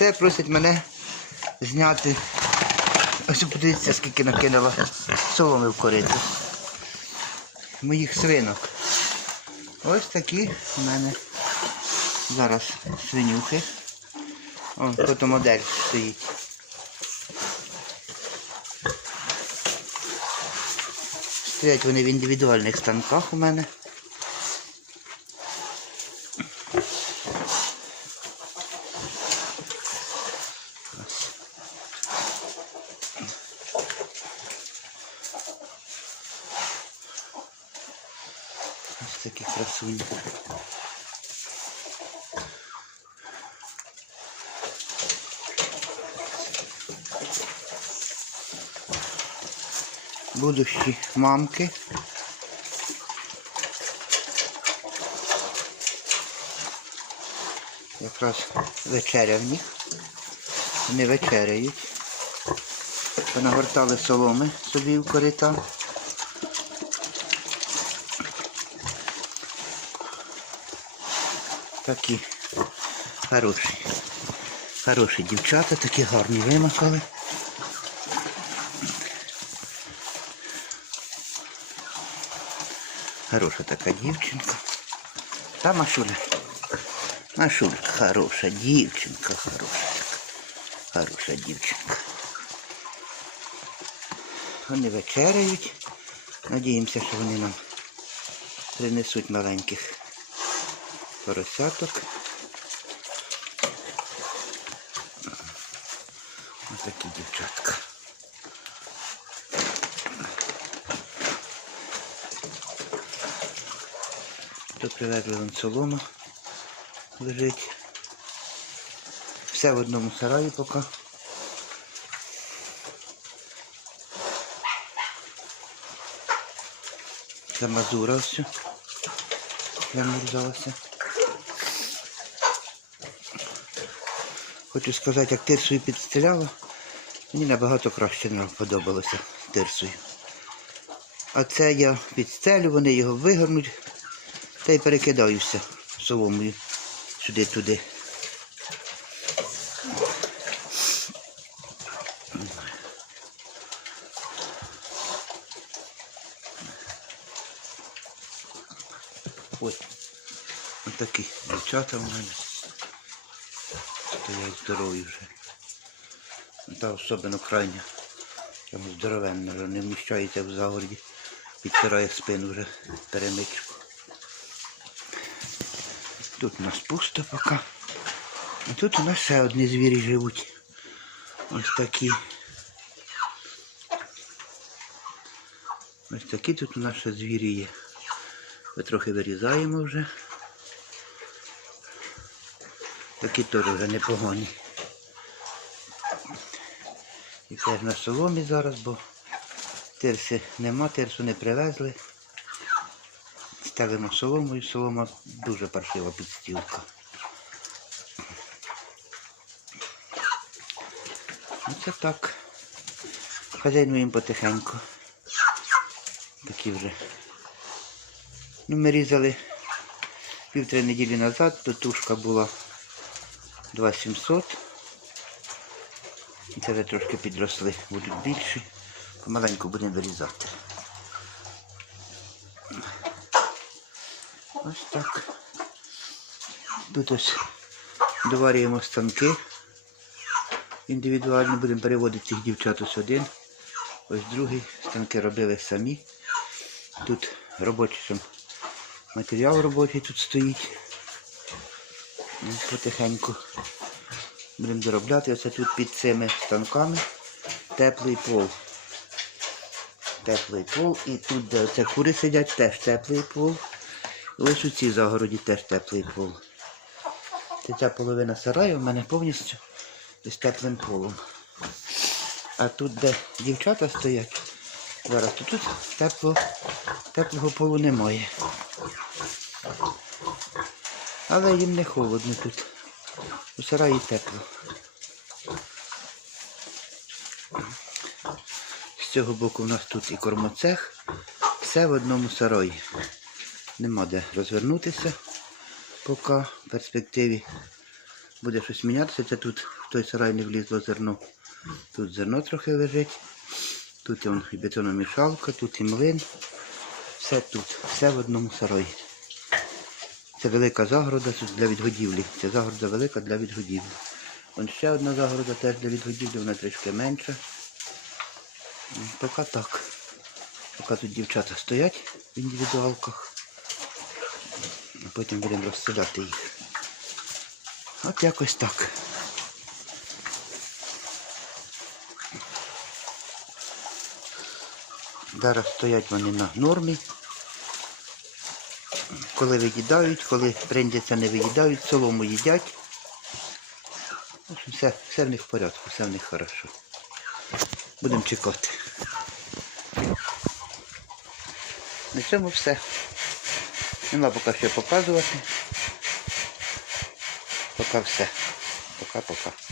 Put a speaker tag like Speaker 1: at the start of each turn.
Speaker 1: все просять мене зняти. Ось подивіться, скільки накинула соломи в корито. Моїх свинок. Ось такі у мене зараз свинюхи. О, фотомодель стоїть. Стоять вони в індивідуальних станках у мене. Ось такі красуні. Будущі мамки. Якраз вечеря в них. Вони вечеряють. Понагортали соломи собі в корита. Такі хороші. Хороші дівчата, такі гарні вимахали. Хороша така дівчинка. Та Машуля. Машулька хороша дівчинка, хороша така. Хороша дівчинка. Вони вечеряють. Надіємося, що вони нам принесуть маленьких поросяток. Ось такі дівчатка. Тут привезли вон солома лежить. Все в одному сараї поки. Це мазура все. Замерзалася. Хочу сказати, як тирсою підстріляла, мені набагато краще подобалося тирсою. А це я підстелю, вони його вигорнуть та й перекидаюся соломою сюди-туди. Ось. Ось такі дівчата в мене. Стоять здорові вже. Та особливо крайня. Прямо здоровенна, вже не вміщається в загороді. Підтирає спину вже перемичку. Тут у нас пусто поки. А тут у нас ще одні звірі живуть. Ось такі. Ось такі тут у нас ще звірі є. Ми трохи вирізаємо вже. Такі теж вже непогані. І теж на соломі зараз, бо тирси нема, тирсу не привезли. Стелимо соломою, солома дуже паршива підстілка. Оце так. Хазяйнуємо потихеньку. Такі вже. Ну, ми різали півтори неділі назад, то тушка була 2700. І це трошки підросли, будуть більші. Помаленьку будемо вирізати. Ось так. Тут ось доварюємо станки. Індивідуально будемо переводити цих дівчат ось один. Ось другий. Станки робили самі. Тут робочий матеріал робочий тут стоїть. Потихеньку будемо доробляти. Ось тут під цими станками теплий пол. Теплий пол. І тут, де оце кури сидять, теж теплий пол. І ось у цій загороді теж теплий пол. Це ця половина сараю в мене повністю з теплим полом. А тут, де дівчата стоять, зараз то тут тепло, теплого полу немає. Але їм не холодно тут. У сараї тепло. З цього боку у нас тут і кормоцех. Все в одному сараї. Нема де розвернутися поки в перспективі. буде щось мінятися. Це тут в той сарай не влізло зерно. Тут зерно трохи лежить. Тут і бетономішалка, тут і млин. Все тут, все в одному сараї. Це велика загорода для відгодівлі. Це загорода велика для відгодівлі. Вон ще одна загорода теж для відгодівлі, вона трішки менша. Поки так. Поки тут дівчата стоять в індивідуалках. Потім будемо розсідати їх. От якось так. Зараз стоять вони на нормі. Коли виїдають, коли прийдеться не виїдають, солому їдять. Все, все в них в порядку, все в них хорошо. Будемо чекати. На цьому все. Нема поки що показувати. Поки все. Пока-пока.